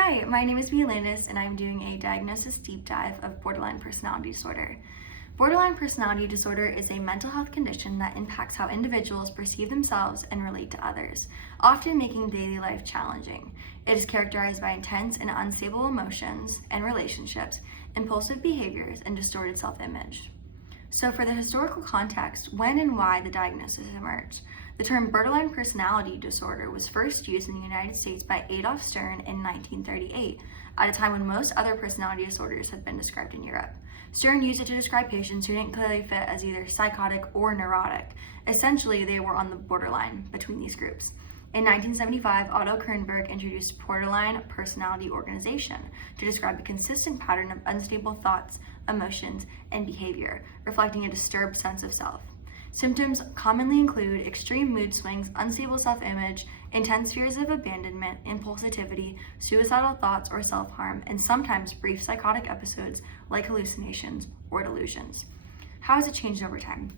Hi, my name is Landis, and I'm doing a diagnosis deep dive of borderline personality disorder. Borderline personality disorder is a mental health condition that impacts how individuals perceive themselves and relate to others, often making daily life challenging. It is characterized by intense and unstable emotions and relationships, impulsive behaviors, and distorted self-image. So for the historical context, when and why the diagnosis emerged, the term borderline personality disorder was first used in the United States by Adolf Stern in 1938, at a time when most other personality disorders had been described in Europe. Stern used it to describe patients who didn't clearly fit as either psychotic or neurotic. Essentially, they were on the borderline between these groups. In 1975, Otto Kernberg introduced borderline personality organization to describe a consistent pattern of unstable thoughts, emotions, and behavior, reflecting a disturbed sense of self. Symptoms commonly include extreme mood swings, unstable self-image, intense fears of abandonment, impulsivity, suicidal thoughts or self-harm, and sometimes brief psychotic episodes like hallucinations or delusions. How has it changed over time?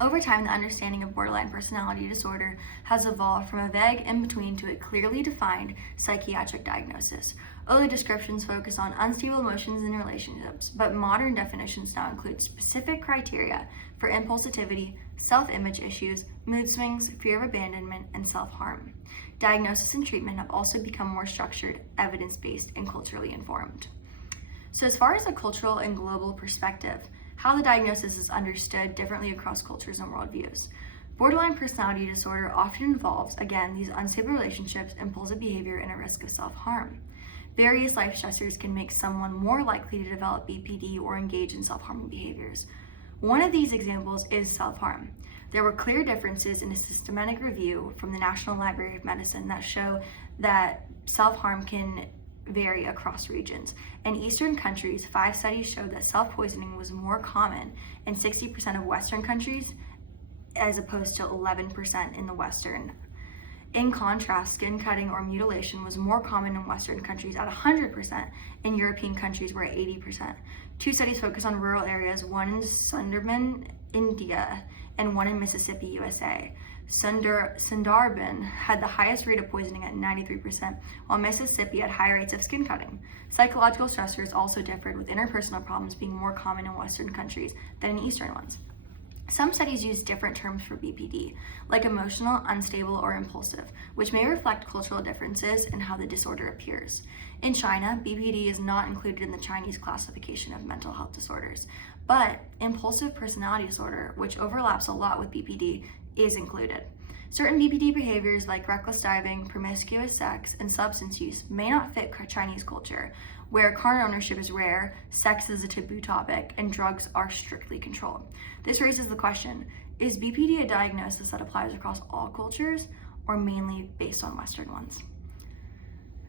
Over time, the understanding of borderline personality disorder has evolved from a vague in-between to a clearly defined psychiatric diagnosis. Early descriptions focus on unstable emotions and relationships, but modern definitions now include specific criteria for impulsivity, self-image issues, mood swings, fear of abandonment, and self-harm. Diagnosis and treatment have also become more structured, evidence-based, and culturally informed. So as far as a cultural and global perspective, how the diagnosis is understood differently across cultures and worldviews. Borderline personality disorder often involves, again, these unstable relationships, impulsive behavior, and a risk of self-harm. Various life stressors can make someone more likely to develop BPD or engage in self-harming behaviors. One of these examples is self-harm. There were clear differences in a systematic review from the National Library of Medicine that show that self-harm can vary across regions. In Eastern countries, 5 studies showed that self-poisoning was more common in 60% of Western countries as opposed to 11% in the Western. In contrast, skin cutting or mutilation was more common in Western countries at 100%, in European countries were at 80%. 2 studies focus on rural areas, one in Sundarban, India, and one in Mississippi, USA. Sundarban had the highest rate of poisoning at 93%, while Mississippi had high rates of skin cutting. Psychological stressors also differed, with interpersonal problems being more common in Western countries than in Eastern ones. Some studies use different terms for BPD, like emotional, unstable, or impulsive, which may reflect cultural differences in how the disorder appears. In China, BPD is not included in the Chinese classification of mental health disorders, but impulsive personality disorder, which overlaps a lot with BPD, is included. Certain BPD behaviors like reckless driving, promiscuous sex, and substance use may not fit Chinese culture, where car ownership is rare, sex is a taboo topic, and drugs are strictly controlled. This raises the question, is BPD a diagnosis that applies across all cultures, or mainly based on Western ones?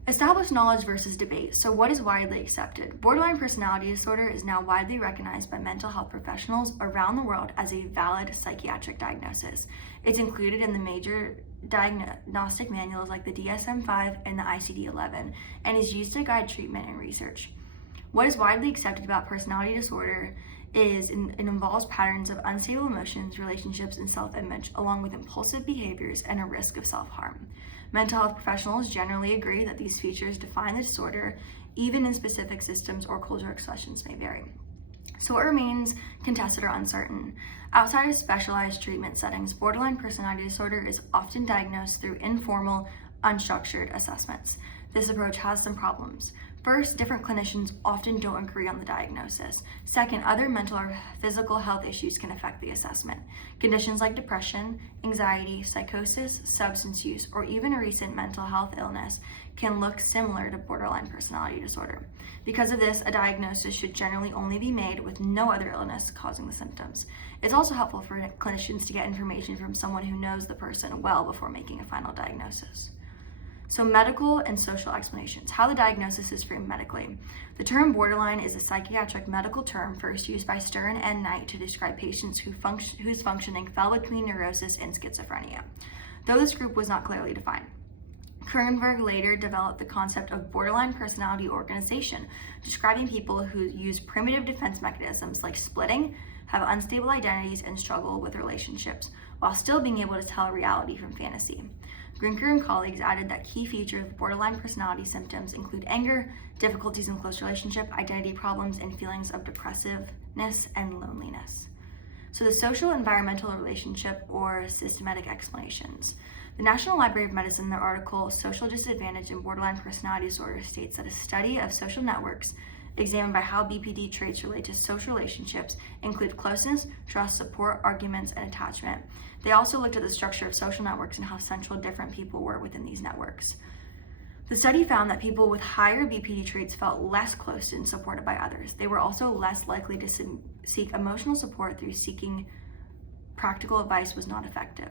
Established knowledge versus debate. So what is widely accepted? Borderline personality disorder is now widely recognized by mental health professionals around the world as a valid psychiatric diagnosis. It's included in the major diagnostic manuals like the DSM-5 and the ICD-11 and is used to guide treatment and research. What is widely accepted about personality disorder is it involves patterns of unstable emotions, relationships, and self-image, along with impulsive behaviors and a risk of self-harm. Mental health professionals generally agree that these features define the disorder, even in specific systems or cultural expressions may vary. So what remains contested or uncertain? Outside of specialized treatment settings, borderline personality disorder is often diagnosed through informal, unstructured assessments. This approach has some problems. First, different clinicians often don't agree on the diagnosis. Second, other mental or physical health issues can affect the assessment. Conditions like depression, anxiety, psychosis, substance use, or even a recent mental health illness can look similar to borderline personality disorder. Because of this, a diagnosis should generally only be made with no other illness causing the symptoms. It's also helpful for clinicians to get information from someone who knows the person well before making a final diagnosis. So medical and social explanations. How the diagnosis is framed medically. The term borderline is a psychiatric medical term first used by Stern and Knight to describe patients whose functioning fell between neurosis and schizophrenia, though this group was not clearly defined. Kernberg later developed the concept of borderline personality organization, describing people who use primitive defense mechanisms like splitting, have unstable identities, and struggle with relationships, while still being able to tell reality from fantasy. Grinker and colleagues added that key features of borderline personality symptoms include anger, difficulties in close relationship, identity problems, and feelings of depressiveness and loneliness. So the social environmental relationship or systematic explanations. The National Library of Medicine, in their article, Social Disadvantage in Borderline Personality Disorder, states that a study of social networks examined by how BPD traits relate to social relationships include closeness, trust, support, arguments, and attachment. They also looked at the structure of social networks and how central different people were within these networks. The study found that people with higher BPD traits felt less close and supported by others. They were also less likely to seek emotional support through seeking practical advice was not effective.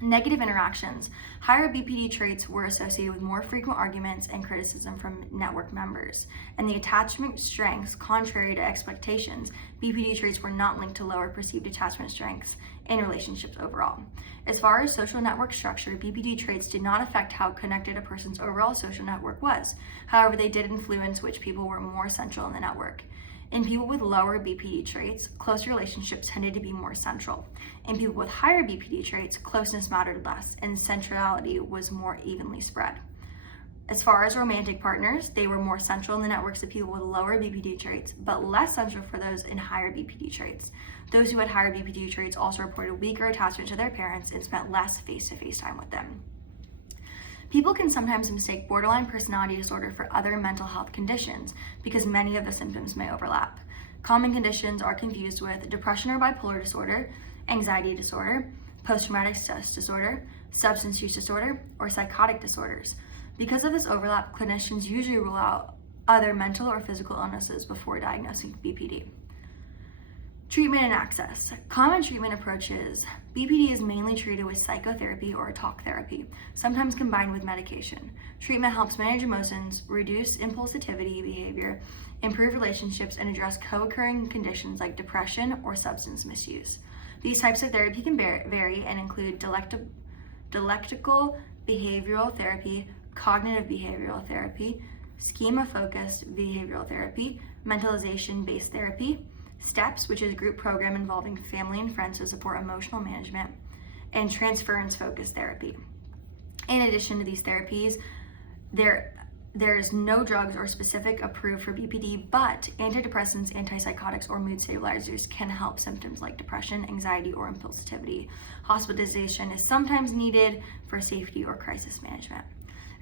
Negative interactions. Higher BPD traits were associated with more frequent arguments and criticism from network members. And the attachment strengths, contrary to expectations, BPD traits were not linked to lower perceived attachment strengths in relationships overall. As far as social network structure, BPD traits did not affect how connected a person's overall social network was. However, they did influence which people were more central in the network. In people with lower BPD traits, close relationships tended to be more central. In people with higher BPD traits, closeness mattered less, and centrality was more evenly spread. As far as romantic partners, they were more central in the networks of people with lower BPD traits, but less central for those in higher BPD traits. Those who had higher BPD traits also reported weaker attachment to their parents and spent less face-to-face time with them. People can sometimes mistake borderline personality disorder for other mental health conditions because many of the symptoms may overlap. Common conditions are confused with depression or bipolar disorder, anxiety disorder, post-traumatic stress disorder, substance use disorder, or psychotic disorders. Because of this overlap, clinicians usually rule out other mental or physical illnesses before diagnosing BPD. Treatment and access. Common treatment approaches. BPD is mainly treated with psychotherapy or talk therapy, sometimes combined with medication. Treatment helps manage emotions, reduce impulsivity behavior, improve relationships, and address co-occurring conditions like depression or substance misuse. These types of therapy can vary and include dialectical behavioral therapy, cognitive behavioral therapy, schema-focused behavioral therapy, mentalization-based therapy, STEPS, which is a group program involving family and friends to support emotional management, and transference-focused therapy. In addition to these therapies, there's no drugs or specific approved for BPD, but antidepressants, antipsychotics, or mood stabilizers can help symptoms like depression, anxiety, or impulsivity. Hospitalization is sometimes needed for safety or crisis management.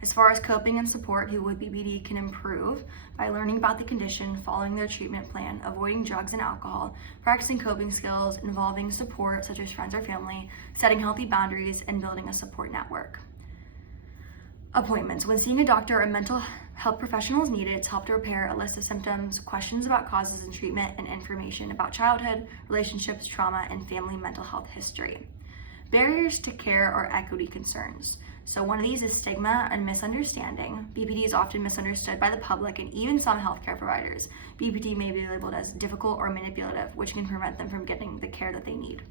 As far as coping and support, people with BPD can improve by learning about the condition, following their treatment plan, avoiding drugs and alcohol, practicing coping skills involving support such as friends or family, setting healthy boundaries, and building a support network. Appointments. When seeing a doctor or mental health professional is needed, it's helped to prepare a list of symptoms, questions about causes and treatment, and information about childhood, relationships, trauma, and family mental health history. Barriers to care or equity concerns. So one of these is stigma and misunderstanding. BPD is often misunderstood by the public and even some healthcare providers. BPD may be labeled as difficult or manipulative, which can prevent them from getting the care that they need.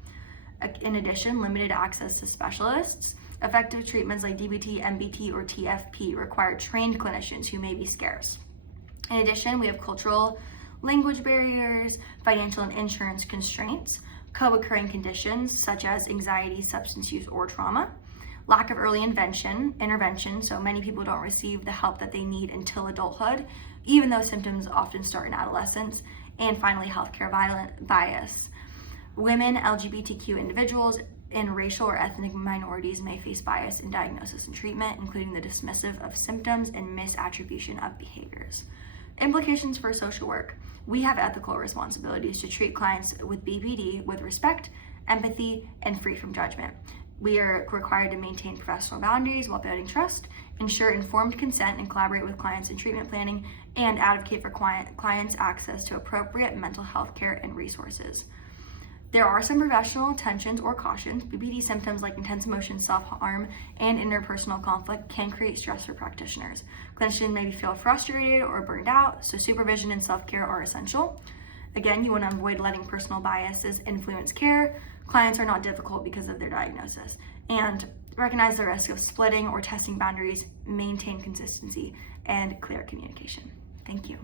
In addition, limited access to specialists. Effective treatments like DBT, MBT, or TFP require trained clinicians who may be scarce. In addition, we have cultural language barriers, financial and insurance constraints, co-occurring conditions such as anxiety, substance use, or trauma, lack of early intervention, so many people don't receive the help that they need until adulthood, even though symptoms often start in adolescence, and finally, healthcare bias. Women, LGBTQ individuals, and racial or ethnic minorities may face bias in diagnosis and treatment, including the dismissive of symptoms and misattribution of behaviors. Implications for social work. We have ethical responsibilities to treat clients with BPD with respect, empathy, and free from judgment. We are required to maintain professional boundaries while building trust, ensure informed consent and collaborate with clients in treatment planning, and advocate for clients' access to appropriate mental health care and resources. There are some professional attentions or cautions. BPD symptoms like intense emotion, self-harm, and interpersonal conflict can create stress for practitioners. Clinicians may feel frustrated or burned out, so supervision and self-care are essential. Again, you want to avoid letting personal biases influence care. Clients are not difficult because of their diagnosis. And recognize the risk of splitting or testing boundaries, maintain consistency, and clear communication. Thank you.